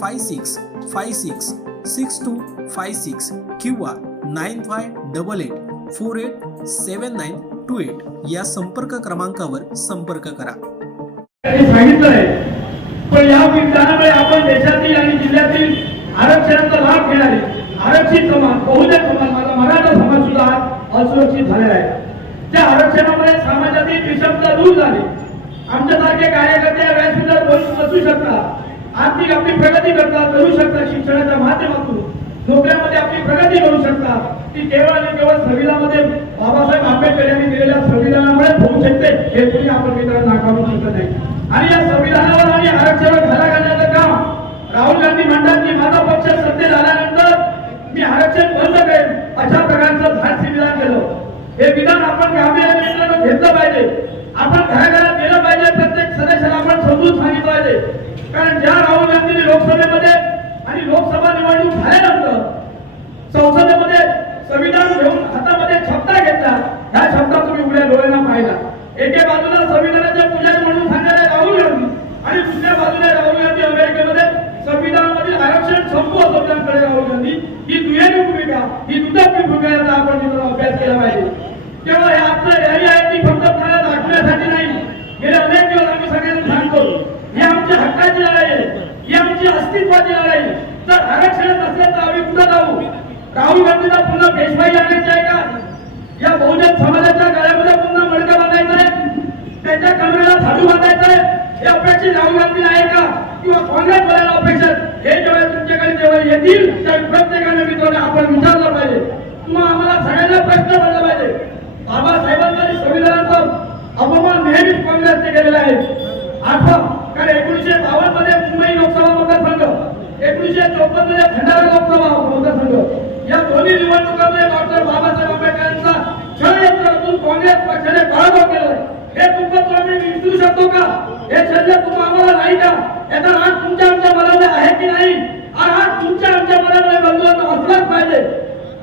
five six five six six two five six किंवा nine five double eight four eight seven nine two eight या संपर्क क्रमांकावर संपर्क करा. पण या विधानामुळे आपण देशातील आणि जिल्ह्यातील आरक्षणाचा लाभ घेणारे आरक्षित समाज बहुजन समाज माझा मराठा समाज सुद्धा असुरक्षित झालेला आहे. त्या आरक्षणामुळे समाजातील विषमता दूर झाली. आमच्यासारखे कार्यकर्ते या व्यासपीठावर बसून बसू शकतात. आर्थिक आपली प्रगती करतात करू शकतात शिक्षणाच्या माध्यमातून. नोकऱ्यामध्ये आपली प्रगती करू शकतात. ती केवळ आणि केवळ संविधानामध्ये बाबासाहेब आंबेडकर यांनी दिलेल्या संविधानामुळे होऊ शकते हे तुम्ही आपण मित्रांनो नाकारू शकत नाही. आणि या संविधानावर आणि आरक्षणावर घाला घालण्याचं काम राहुल गांधी म्हणतात की माझा पक्ष सत्तेत आल्यानंतर मी आरक्षण बंद करेन अशा प्रकारचं धाडसी विधान केलं. हे विधान आपण गांभीर्याने घेतलं पाहिजे. आपण घराघरात गेलं पाहिजे प्रत्येक सदस्याला आपण समजून सांगितलं पाहिजे कारण ज्या राहुल गांधींनी लोकसभेमध्ये आणि लोकसभा निवडणूक झाल्यानंतर संसदेमध्ये संविधान घेऊन हातामध्ये शब्दा घेतला ह्या शब्दात तुम्ही उघड्या डोळ्यांना पाहिला एके बाजूला संविधानाचे पुजारी म्हणून सांगणारे राहुल गांधी आणि दुसऱ्या बाजूला राहुल गांधी अमेरिकेमध्ये संविधानामधील आरक्षण संपू संविधानकडे राहुल गांधी ही दुहेरी भूमिका ही दुधाची भूमिका याचा आपण मित्रांनो अभ्यास केला पाहिजे तेव्हा हे आजचं रॅली आहे ती फक्त कोणाला दाखवण्यासाठी नाही गेले अनेक दिवस आम्ही सगळ्यांना सांगतो ही आमची हक्काची लढाई आहे ही आमची अस्तित्वाची नाही आहे. जर आरक्षण नसेल तर आम्ही कुठं जाऊ. राहुल गांधीला पुन्हा पेशवाई आणायची आहे का? या बहुजन समाजाच्या गळ्यामध्ये पुन्हा मडकं बांधायचं आहे? त्याच्या कमरेला झाडू बांधायचं आहे? हे अपेक्षित राहुल गांधी आहे का? किंवा काँग्रेस वाल्याला अपेक्षित? हे जेव्हा तुमच्याकडे जेव्हा येतील त्या प्रत्येकाने मित्रांनो आपण विचारलं पाहिजे. किंवा आम्हाला सगळ्यांना प्रश्न पडला पाहिजे. बाबासाहेबांचा संविधानाचा अपमान नेहमीच काँग्रेसने केलेला आहे. आठवा कारण एकोणीशे बावन्नमध्ये मुंबई लोकसभा मतदारसंघ एकोणीशे चौपन्नमध्ये भंडारा लोकसभा मतदारसंघ या दोन्ही निवडणुकांमध्ये डॉक्टर बाबासाहेब आंबेडकरांचा षडयंत्रातून काँग्रेस पक्षाने पराभव केला हे तुमचं तुम्ही विसरू शकतो का? हे शल्य तुम्हा आम्हाला नाही का? याचा राग तुमच्या आमच्या मनामध्ये आहे की नाही? आणि हा तुमच्या आमच्या मनामध्ये बंधुत्व असलाच पाहिजे.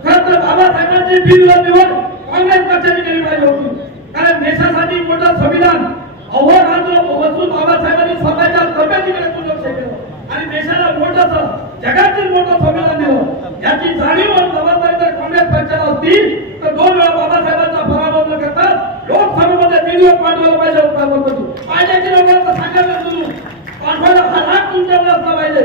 खरं तर बाबासाहेबांची बिनविरोध निवड काँग्रेस पक्षाने केली पाहिजे होती. कारण देशासाठी मोठं संविधान अव्वल हा जो बसून बाबासाहेबांनी स्वतःच्या तब्येतीकडे दुर्लक्ष केलं. आणि देशाला मोठं जगातील मोठं संविधान दिलं याची जाणीव आणि जबाबदारी जर काँग्रेस पक्षाला असतील तर दोन वेळा बाबासाहेबांचा पराभव न करता लोकसभेमध्ये बिनविरोध पाठवायला पाहिजे उत्तर पाहिजे की लोकांना सांगायला सुरू. पाठवायला हा राग तुमच्याकडे असला पाहिजे.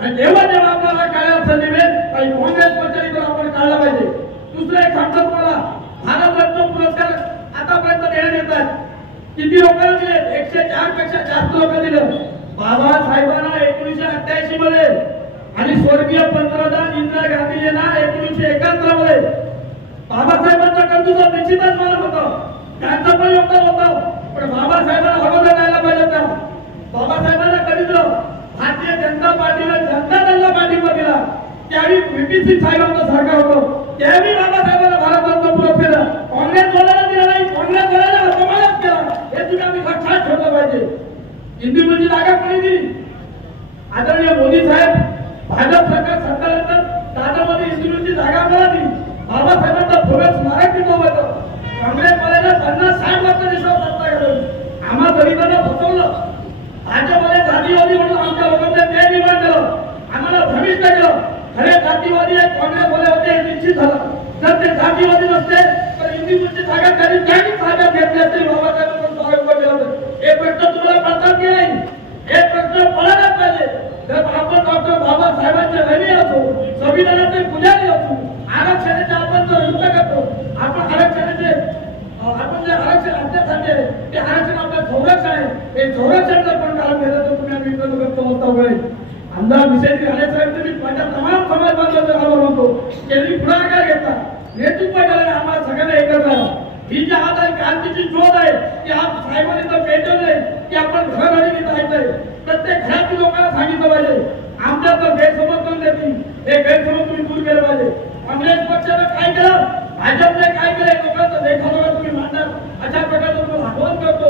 आणि जेव्हा जेव्हा आपल्याला काढायला संधी मिळेल काही काँग्रेस पक्षाने तर आपण काढला पाहिजे. दुसरं एक सांगतो तुम्हाला भारतरत्न पुरस्कार आतापर्यंत देण्यात येतात किती लोकांना दिले एकशे चारपेक्षा जास्त लोक दिलं बाबासाहेबांना एकोणीशे अठ्ठ्याऐंशी मध्ये आणि स्वर्गीय पंतप्रधान इंदिरा गांधी यांना एकोणीशे एकाहत्तरमध्ये बाबासाहेबांचा कर्तृत्व निश्चितच मला होतं. त्यांचं पण योगदान होतं. पण बाबासाहेबांना अगोदर द्यायला पाहिजे होतं. बाबासाहेबांना कधीच भारतीय जनता पार्टीला जनता दलला पाठिंबा दिला. त्यावेळी बीपीसी साहेबांचं सरकार होतं. त्यावेळी बाबासाहेबांना भारतरत्न पुरस्कार दिला काँग्रेस वाल्याला दिला नाही काँग्रेस वाल्याला अपमानच केला हे तुम्ही आम्ही लक्षात ठेवलं पाहिजे हिंदूंची जागा कोणी दिली आदरणीय मोदी साहेब भाजप सरकार सत्तानंतर दादामध्ये हिंदूंची जागा कोणा दिली बाबासाहेबांचा भव्य स्मारक तिथं होतं काँग्रेसवाल्याला पन्नास साठ वर्ष देशावर सत्ता घडवली आम्हा दलितांना फसवलं भाजपमध्ये जातीवादी म्हणून आमच्या लोकांचं ते निर्माण केलं आम्हाला भ्रमिष्ट केलं जातीवादी आहे काँग्रेसवाले होते निश्चित झालं. जर ते जातीवादी नसते तर हिंदूची जागा त्यांनी त्यांनी जागा घेतली असते? बाबासाहेबांचं स्वागत केलं होतं. हे प्रश्न तुम्हाला पडतात की नाही? हे प्रश्न पडायला पाहिजे. जर आपण डॉक्टर बाबासाहेबांचे रवी असो संविधानाचे पुजारी असो आरक्षणाचे आपण जर युद्ध करतो आपण आरक्षणाचे आपण जे आरक्षण आपल्यासाठी आहे ते आरक्षण आपलं संरक्षण आहे. हे संरक्षण जर पण काढून घेतलं तर तुम्ही आम्ही विरोध करतो होता वेळेस आमदार विषयी साहेब तुम्ही माझ्या तमाम समाज बांधवांचा आभार मानतो. त्यांनी पुढाकार घेतला. नेतृत्व केलं आम्हाला सगळ्यांना एकत्र आला ही जी आज आहे क्रांतीची शोध आहे की आज साहेबांनी तर आहे की आपण घर घरोघरी जायचंय प्रत्येक घरातील लोकांना सांगितलं पाहिजे. आमच्या तर गैरसमज करून देतील. हे गैरसमज तुम्ही दूर केलं पाहिजे. काँग्रेस पक्षानं काय केलं? भाजपने काय केलं? लोकांचं देखावा तुम्ही मांडणार. अशा प्रकारचं तुम्हाला आवाहन करतो.